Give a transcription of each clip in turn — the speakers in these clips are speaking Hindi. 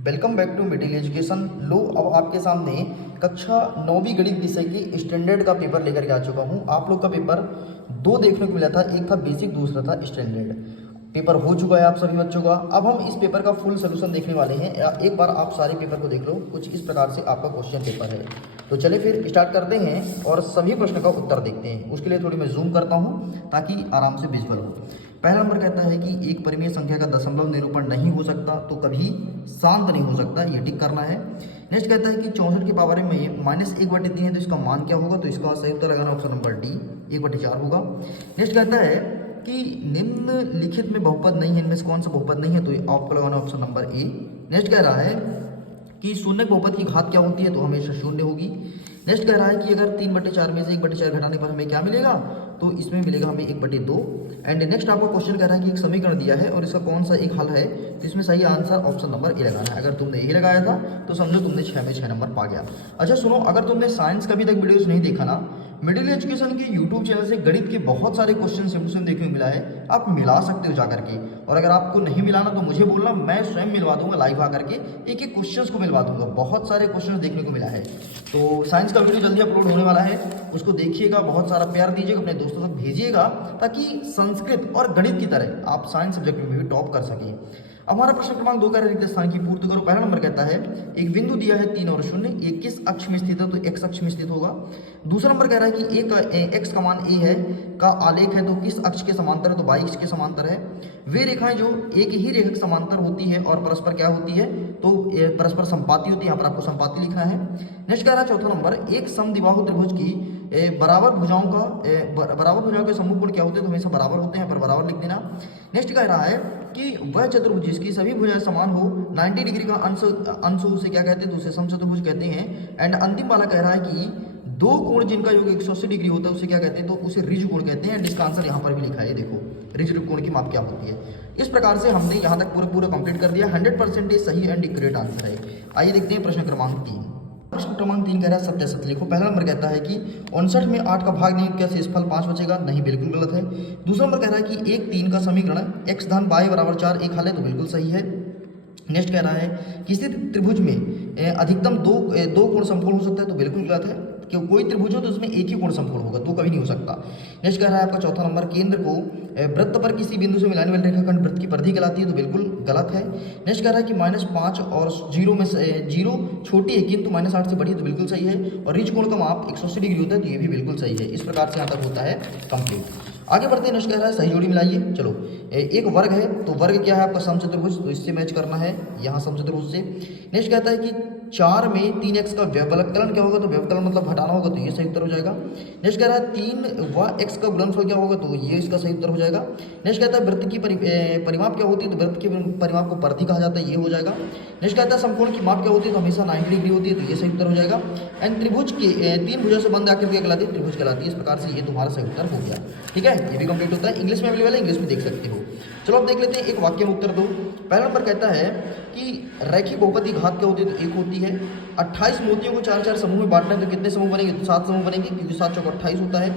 Welcome back to Middle Education. लो अब आपके सामने कक्षा 9वीं गणित विषय की स्टैंडर्ड का पेपर लेकर के आ चुका हूं। आप लोग का पेपर दो देखने को मिला था, एक था बेसिक, दूसरा था स्टैंडर्ड। पेपर हो चुका है आप सभी बच्चों का। अब हम इस पेपर का फुल सोल्यूशन देखने वाले हैं। एक बार आप सारे पेपर को देख लो, कुछ इस प्रकार से आपका क्वेश्चन पेपर है। तो चले फिर स्टार्ट करते हैं और सभी प्रश्न का उत्तर देखते हैं। उसके लिए थोड़ी मैं जूम करता हूँ ताकि आराम से विजुअल हो। पहला नंबर कहता है कि एक परिमेय संख्या का दशमलव निरूपण नहीं हो सकता, तो कभी शांत नहीं हो सकता, ये टिक करना है। नेक्स्ट कहता है कि 64 के पावर में -1/3 है, तो इसका मान क्या होगा? तो इसका सही उत्तर लगाना ऑप्शन नंबर डी, 1/4 होगा। नेक्स्ट कहता है कि निम्नलिखित में बहुपद नहीं है, इनमें से कौन सा बहुपद नहीं है? तो आपको लगाना ऑप्शन नंबर ए। नेक्स्ट कह रहा है कि शून्य बहुपद की घात क्या होती है? तो हमेशा शून्य होगी। नेक्स्ट कह रहा है कि अगर 3/4 में से 1/4 घटाने पर हमें क्या मिलेगा? तो इसमें मिलेगा हमें 1/2। एंड नेक्स्ट आपको क्वेश्चन कह रहा है कि एक समीकरण दिया है और इसका कौन सा एक हल है? तो इसमें सही आंसर ऑप्शन नंबर ए लगाना है। अगर तुमने ए लगाया था तो समझो तुमने 6 में 6 नंबर पा गया। अच्छा सुनो, अगर तुमने साइंस का भी तक वीडियोस नहीं देखा ना, मिडिल एजुकेशन के यूट्यूब चैनल से गणित के बहुत सारे क्वेश्चन सोल्यूशन देखने को मिला है, आप मिला सकते हो जाकर के। और अगर आपको नहीं मिलाना तो मुझे बोलना, मैं स्वयं मिलवा दूंगा लाइव आकर के, एक एक क्वेश्चंस को मिलवा दूंगा। बहुत सारे क्वेश्चन देखने को मिला है। तो साइंस का वीडियो जल्दी अपलोड होने वाला है, उसको देखिएगा, बहुत सारा प्यार दीजिएगा, अपने दोस्तों तक भेजिएगा, ताकि संस्कृत और गणित की तरह आप साइंस सब्जेक्ट में भी टॉप कर सकें। अब हमारा प्रश्न क्रमांक 2 का रिक्त स्थान की पूर्ति करो। पहला नंबर कहता है एक बिंदु दिया है 3 और 0, ये किस अक्ष में स्थित है? तो एक्स अक्ष में स्थित होगा। दूसरा नंबर कह रहा है कि एक एक्स का मान ए है का आलेख है, तो किस अक्ष के समांतर है? तो वाई अक्ष के समांतर है। वे रेखाएं जो एक ही रेखा के समांतर होती है और परस्पर क्या होती है? तो परस्पर संपाती होती है। यहाँ पर आपको संपाती लिखना है। नेक्स्ट कह रहा है चौथा नंबर, एक समद्विबाहु त्रिभुज की बराबर भुजाओं के सम्मुख कोण क्या होते हैं? तो हमेशा बराबर होते हैं, पर बराबर लिख देना। नेक्स्ट कह रहा है कि वह चतुर्भुज जिसकी सभी भुजाएं समान हो, 90 डिग्री का अंश उसे क्या कहते हैं? तो उसे समचतुर्भुज कहते हैं। एंड अंतिम वाला कह रहा है कि दो कोण जिनका योग 180 डिग्री होता है उसे क्या कहते हैं? तो उसे ऋज कोण कहते हैं। एंड इसका आंसर यहाँ पर भी लिखा है, देखो ऋज कोण की माप क्या होती है। इस प्रकार से हमने यहाँ तक पूरा कंप्लीट कर दिया। 100% सही एंड एक्यूरेट आंसर है। आइए देखते हैं प्रश्न क्रमांक 3। प्रश्न क्रमांक 3 कह रहा है सत्य लिखो। पहला नंबर कहता है कि 59 में 8 का भाग नहीं, क्या शेषफल 5 बचेगा? नहीं, बिल्कुल गलत है। दूसरा नंबर कह रहा है कि 1/3 का समीकरण x धन y बराबर 4 एक हल है, तो बिल्कुल सही है। नेक्स्ट कह रहा है किसी त्रिभुज में अधिकतम दो कोण समकोण हो सकता है, तो बिल्कुल गलत है। कि कोई त्रिभुज हो तो उसमें एक ही कोण समकोण होगा, तो कभी नहीं हो सकता। नेक्स्ट कह रहा है आपका चौथा नंबर, केंद्र को वृत्त पर किसी बिंदु से मिलाने वाली रेखाखंड वृत्त की परिधि कहलाती है, तो बिल्कुल गलत है। नेक्स्ट कह रहा है कि -5 और 0 में से 0 छोटी है किंतु -8 से बड़ी है, तो बिल्कुल सही है। और ऋज कोण का माप 180 डिग्री होता है, तो ये भी बिल्कुल सही है। इस प्रकार से यहाँ तक होता है कंप्लीट। आगे बढ़ते हैं। नेक्स्ट कह रहा है सही जोड़ी मिलाइए। चलो, एक वर्ग है, तो वर्ग क्या है आपका? समचतुर्भुज, तो इससे मैच करना है यहाँ समचतुर्भुज से। नेक्स्ट कहता है कि 4 में 3x का व्यवकलन क्या होगा? तो व्यवकलन मतलब घटाना होगा, तो ये सही उत्तर हो जाएगा। नेक्स्ट कह रहा है 3 व x का गुणनफल क्या होगा? तो ये इसका सही उत्तर हो जाएगा। नेक्स्ट कहता है वृत्त की परिमाप क्या होती है? तो वृत्त की परिमाप को परिधि कहा जाता है, ये हो जाएगा। नेक्स्ट कहता है समकोण की माप क्या होती है? तो हमेशा 90 डिग्री होती है, तो ये सही उत्तर हो जाएगा। एंड त्रिभुज के 3 भुजा से बंद आकृति क्या कहलाती है? त्रिभुज कहलाती है। इस प्रकार से ये तुम्हारा सही उत्तर हो गया। ठीक है, ये भी कंप्लीट होता है। इंग्लिश में अवेलेबल है, इंग्लिश में देख सकते हो। चलो अब देख लेते हैं, एक वाक्य में उत्तर दो। पहला नंबर कहता है कि रैखिक बहुपद की घात क्या होती है? तो 1 होती है। 28 मोतियों को 4-4 समूह में बांटना है, तो कितने समूह बनेंगे? तो 7 समूह बनेंगे, क्योंकि 7 चौक 28 होता है।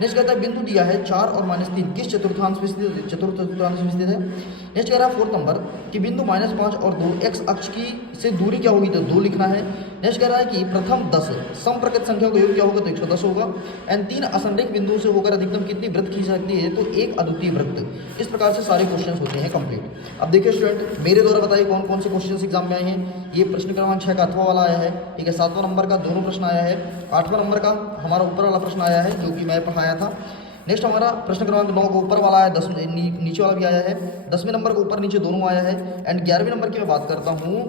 नेक्स्ट कहता है बिंदु दिया है 4 और -3 किस चतुर्थांश में स्थित है? चतुर्थ चतुर्थांश में स्थित है। नेक्स्ट कह रहा है फोर्थ नंबर कि बिंदु -5 और 2 x अक्ष की से दूरी क्या होगी? तो 2 लिखना है। नेक्स्ट कह रहा है कि प्रथम 10 समप्रकृत संख्याओं का योग क्या होगा? तो 110 होगा। एंड 3 असंरेख बिंदुओं से होकर अधिकतम कितनी वृत्त खींच सकती है? तो एक अद्वितीय वृत्त। इस प्रकार से सारे क्वेश्चन होते हैं कंप्लीट। अब देखिए स्टूडेंट, मेरे द्वारा बताइए कौन कौन से क्वेश्चन एग्जाम में आए हैं। ये प्रश्न क्रमांक 6 का 8वां वाला आया है, ठीक है। 7वां नंबर का दोनों प्रश्न आया है। 8वां नंबर का हमारा ऊपर वाला प्रश्न आया है, जो कि मैं पढ़ाया था। नेक्स्ट हमारा प्रश्न क्रमांक 9 को ऊपर वाला आया, 10 नीचे वाला भी आया है। 10वें नंबर को ऊपर नीचे दोनों आया है। एंड 11वें नंबर की मैं बात करता हूँ,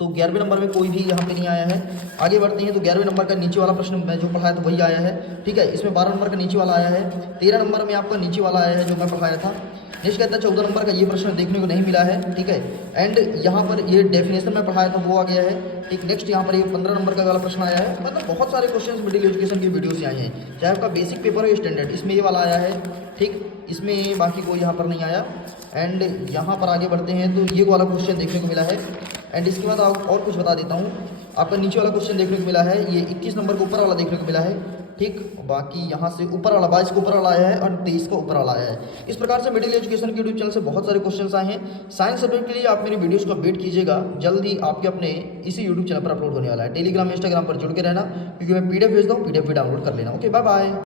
तो 11वें नंबर में कोई भी यहाँ पे नहीं आया है। आगे बढ़ते हैं, तो 11वें नंबर का नीचे वाला प्रश्न मैं जो पढ़ाया था वही आया है, ठीक है। इसमें 12 नंबर का नीचे वाला आया है। 13 नंबर में आपका नीचे वाला आया है जो मैं पढ़ाया था। नेक्स्ट कहता है 14 नंबर का ये प्रश्न देखने को नहीं मिला है, ठीक है। एंड यहाँ पर ये डेफिनेशन में पढ़ाया था वो आ गया है, ठीक। नेक्स्ट यहाँ पर ये 15 नंबर का वाला प्रश्न आया है। मतलब बहुत सारे क्वेश्चंस मिडिल एजुकेशन की वीडियो से आए हैं, चाहे आपका बेसिक पेपर हो स्टैंडर्ड, इसमें ये वाला आया है, ठीक। इसमें बाकी कोई यहाँ पर नहीं आया। एंड यहाँ पर आगे बढ़ते हैं, तो ये वाला क्वेश्चन देखने को मिला है। एंड इसके बाद और कुछ बता देता हूँ। आपका नीचे वाला क्वेश्चन देखने को मिला है, ये 21 नंबर को ऊपर वाला देखने को मिला है। ठीक। बाकी यहाँ से ऊपर वाला 22 को ऊपर वाला आया है और 23 को ऊपर वाला आया है। इस प्रकार से मिडिल एजुकेशन के यूट्यूब चैनल से बहुत सारे क्वेश्चंस आए हैं। साइंस सब्जेक्ट के लिए आप मेरी वीडियोस को अपडेट कीजिएगा, जल्दी आपके अपने इसी यूट्यूब चैनल पर अपलोड होने वाला है। टेलीग्राम इंस्टाग्राम पर जुड़ के रहना, क्योंकि मैं PDF भेजता हूँ, PDF भी डाउनलोड कर लेना। Okay, bye bye.